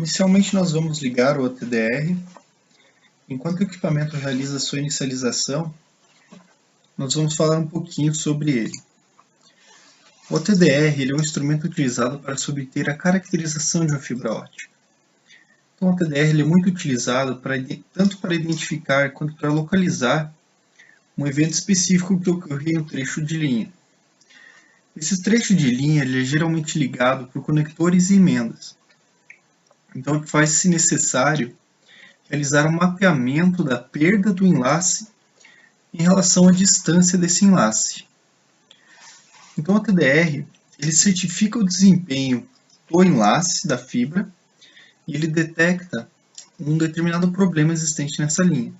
Inicialmente nós vamos ligar o OTDR. Enquanto o equipamento realiza sua inicialização, nós vamos falar um pouquinho sobre ele. O OTDR é um instrumento utilizado para obter a caracterização de uma fibra ótica. Então, o OTDR é muito utilizado tanto para identificar quanto para localizar um evento específico que ocorre em um trecho de linha. Esse trecho de linha é geralmente ligado por conectores e emendas. Então, faz-se necessário realizar um mapeamento da perda do enlace em relação à distância desse enlace. Então, o TDR ele certifica o desempenho do enlace da fibra e ele detecta um determinado problema existente nessa linha.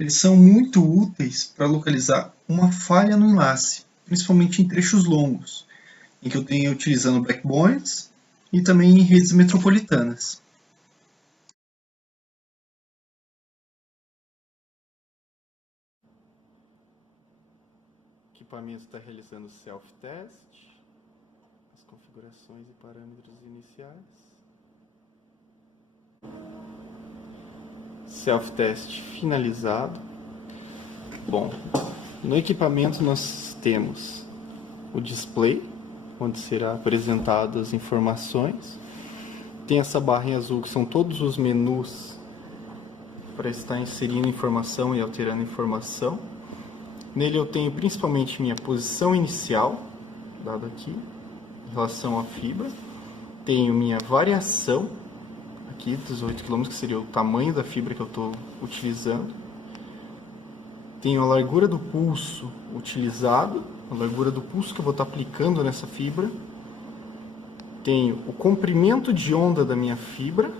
Eles são muito úteis para localizar uma falha no enlace, principalmente em trechos longos, em que eu tenho utilizando backbones e também em redes metropolitanas. O equipamento está realizando self-test, as configurações e parâmetros iniciais. Self-test finalizado. Bom, no equipamento nós temos o display, onde será apresentadas as informações. Tem essa barra em azul que são todos os menus para estar inserindo informação e alterando informação. Nele eu tenho principalmente minha posição inicial, dada aqui, em relação à fibra. Tenho minha variação, aqui dos 8 km, que seria o tamanho da fibra que eu estou utilizando. Tenho a largura do pulso utilizado, a largura do pulso que eu vou estar aplicando nessa fibra. Tenho o comprimento de onda da minha fibra.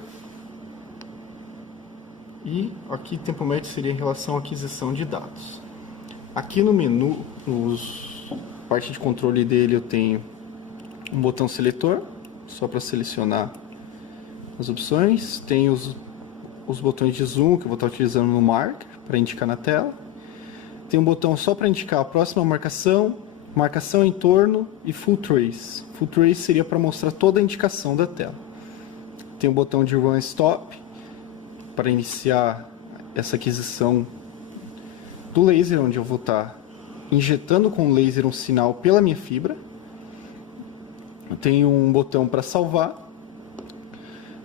E aqui tempo médio seria em relação à aquisição de dados. Aqui no menu, parte de controle dele, eu tenho um botão seletor, só para selecionar as opções. Tenho os botões de zoom, que eu vou estar utilizando no marker, para indicar na tela. Tem um botão só para indicar a próxima marcação, marcação em torno e full trace. Full trace seria para mostrar toda a indicação da tela. Tem um botão de run stop, para iniciar essa aquisição do laser, onde eu vou estar injetando com o laser um sinal pela minha fibra. Eu tenho um botão para salvar,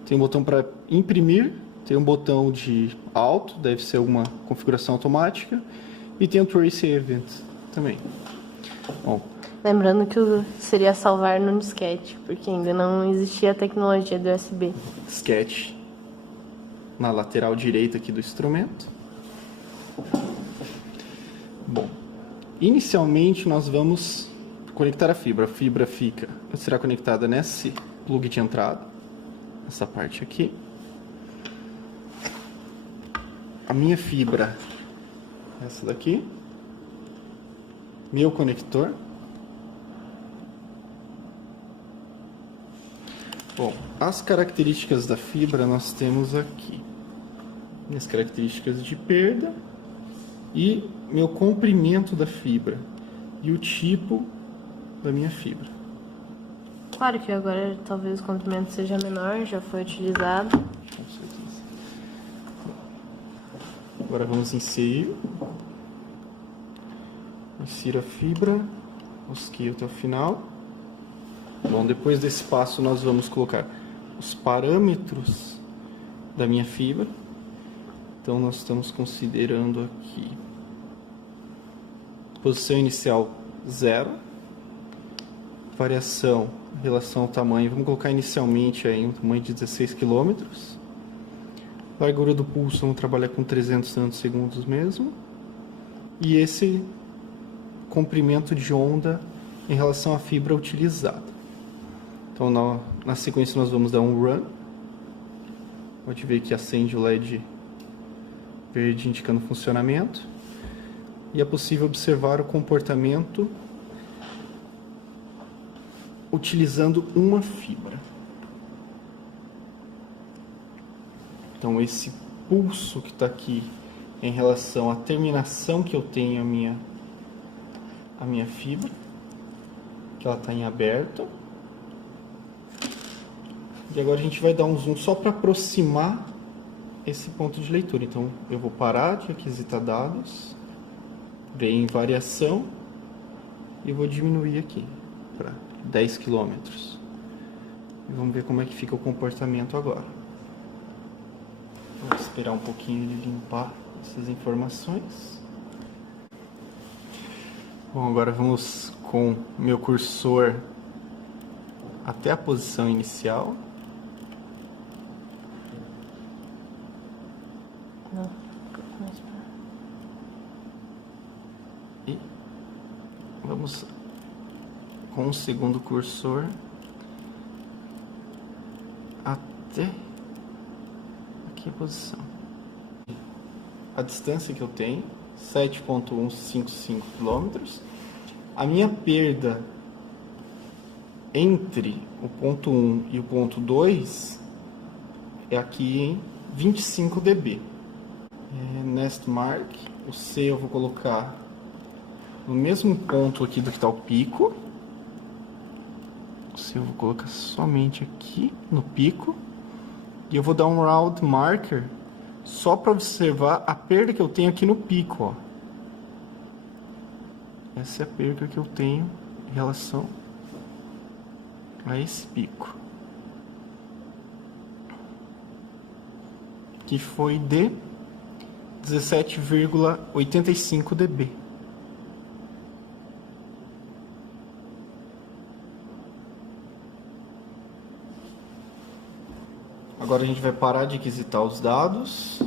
tem um botão para imprimir, tem um botão de auto, deve ser alguma configuração automática, e tem o Trace Event também. Bom, lembrando que seria salvar no disquete, porque ainda não existia a tecnologia do USB. Disquete na lateral direita aqui do instrumento. Bom, inicialmente nós vamos conectar a fibra. A fibra será conectada nesse plug de entrada, essa parte aqui. A minha fibra, essa daqui. Meu conector. Bom, as características da fibra nós temos aqui. Minhas características de perda e meu comprimento da fibra e o tipo da minha fibra. Claro que agora talvez o comprimento seja menor, já foi utilizado. Com certeza. Agora vamos inserir. Insira a fibra, rosqueio até o final. Bom, depois desse passo nós vamos colocar os parâmetros da minha fibra. Então nós estamos considerando aqui posição inicial 0, variação em relação ao tamanho, vamos colocar inicialmente aí um tamanho de 16 km, largura do pulso vamos trabalhar com 300 nanosegundos mesmo, e esse comprimento de onda em relação à fibra utilizada. Então na sequência nós vamos dar um run, pode ver que acende o LED verde indicando funcionamento, e é possível observar o comportamento utilizando uma fibra. Então esse pulso que está aqui em relação à terminação que eu tenho a minha fibra, que ela está em aberto. E agora a gente vai dar um zoom só para aproximar esse ponto de leitura. Então eu vou parar de requisitar dados, ver em variação e vou diminuir aqui para 10 km. E vamos ver como é que fica o comportamento agora. Vou esperar um pouquinho ele limpar essas informações. Bom, agora vamos com meu cursor até a posição inicial. E vamos com o segundo cursor até aqui a posição. A distância que eu tenho, 7,155 km. A minha perda entre o ponto 1 e o ponto 2 é aqui em 25 dB. Nest Mark, o C eu vou colocar no mesmo ponto aqui do que está o pico. O C eu vou colocar somente aqui no pico. E eu vou dar um Round Marker só para observar a perda que eu tenho aqui no pico, ó. Essa é a perda que eu tenho em relação a esse pico, que foi de 17,85 dB. Agora a gente vai parar de requisitar os dados.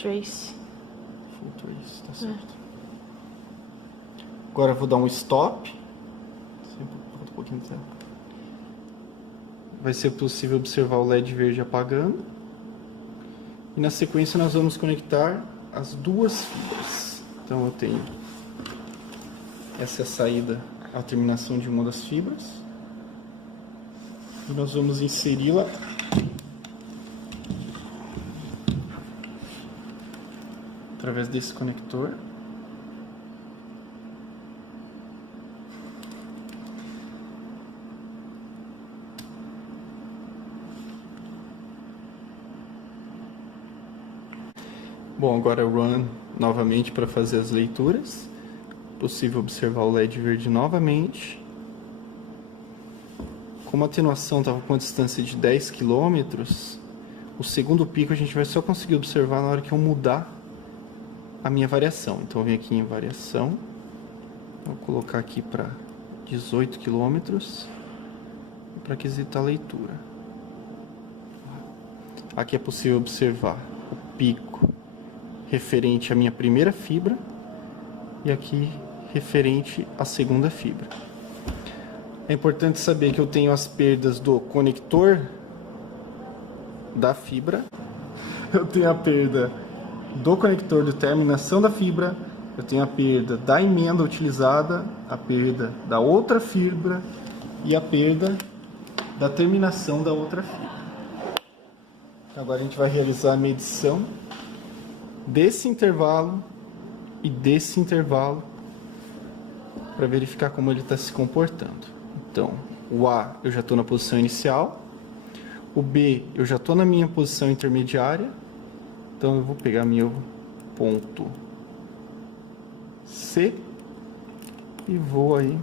Trace. Full trace, tá certo. Agora eu vou dar um stop. Um pouquinho de tempo. Vai ser possível observar o LED verde apagando. E na sequência nós vamos conectar as duas fibras. Então eu tenho essa é a saída, a terminação de uma das fibras. E nós vamos inseri-la através desse conector. Bom, agora run novamente para fazer as leituras. Possível observar o LED verde novamente. Como a atenuação estava com uma distância de 10 km, o segundo pico a gente vai só conseguir observar na hora que eu mudar a minha variação. Então eu venho aqui em variação, vou colocar aqui para 18 km para aquisitar a leitura. Aqui é possível observar o pico referente à minha primeira fibra e aqui referente à segunda fibra. É importante saber que eu tenho as perdas do conector da fibra, eu tenho a perda do conector de terminação da fibra, eu tenho a perda da emenda utilizada, a perda da outra fibra e a perda da terminação da outra fibra. Agora a gente vai realizar a medição desse intervalo e desse intervalo para verificar como ele está se comportando. Então, o A eu já estou na posição inicial, o B eu já estou na minha posição intermediária, então eu vou pegar meu ponto C e vou aí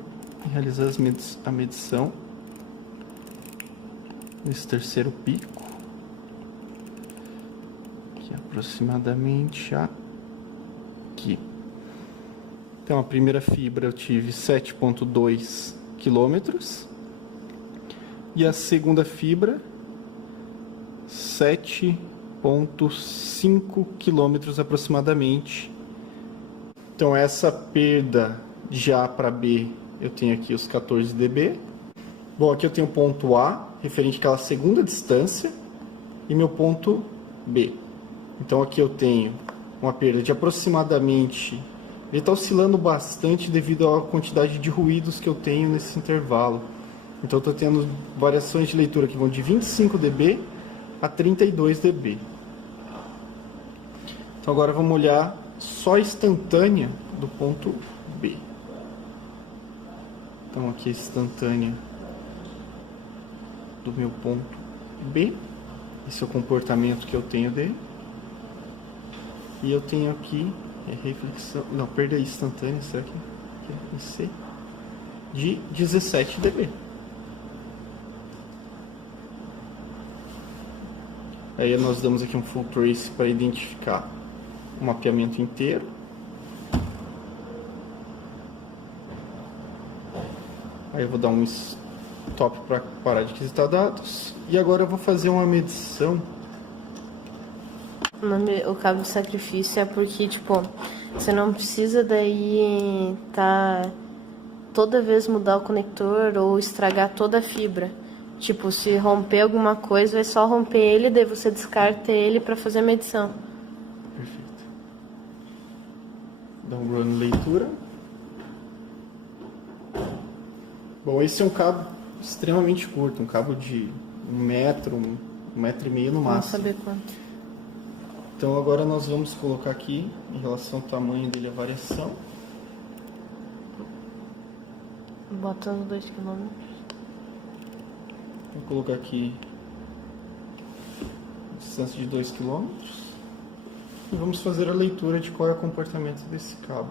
realizar a medição desse terceiro pico, que é aproximadamente aqui. Então a primeira fibra eu tive 7,2 quilômetros e a segunda fibra 7,5 quilômetros aproximadamente. Então essa perda de A para B eu tenho aqui os 14 dB. Bom, aqui eu tenho o ponto A referente àquela segunda distância e meu ponto B. Então aqui eu tenho uma perda de aproximadamente, ele está oscilando bastante devido à quantidade de ruídos que eu tenho nesse intervalo. Então eu estou tendo variações de leitura que vão de 25 dB a 32 dB. Então agora vamos olhar só a instantânea do ponto Então aqui a instantânea do meu ponto B. Esse é o comportamento que eu tenho dele. E eu tenho aqui reflexão, não, perda instantânea, será que é IC? De 17 dB. Aí nós damos aqui um full trace para identificar o mapeamento inteiro. Aí eu vou dar um stop para parar de aquisitar dados. E agora eu vou fazer uma medição. O cabo de sacrifício é porque, tipo, você não precisa daí toda vez mudar o conector ou estragar toda a fibra. Tipo, se romper alguma coisa, vai só romper ele, daí você descarta ele para fazer a medição. Perfeito. Dá um run leitura. Bom, esse é um cabo extremamente curto, um cabo de 1 metro, 1,5 metro no máximo. Vamos saber quanto. Então agora nós vamos colocar aqui, em relação ao tamanho dele, a variação. Bota os 2 km. Vou colocar aqui a distância de 2 km. E vamos fazer a leitura de qual é o comportamento desse cabo.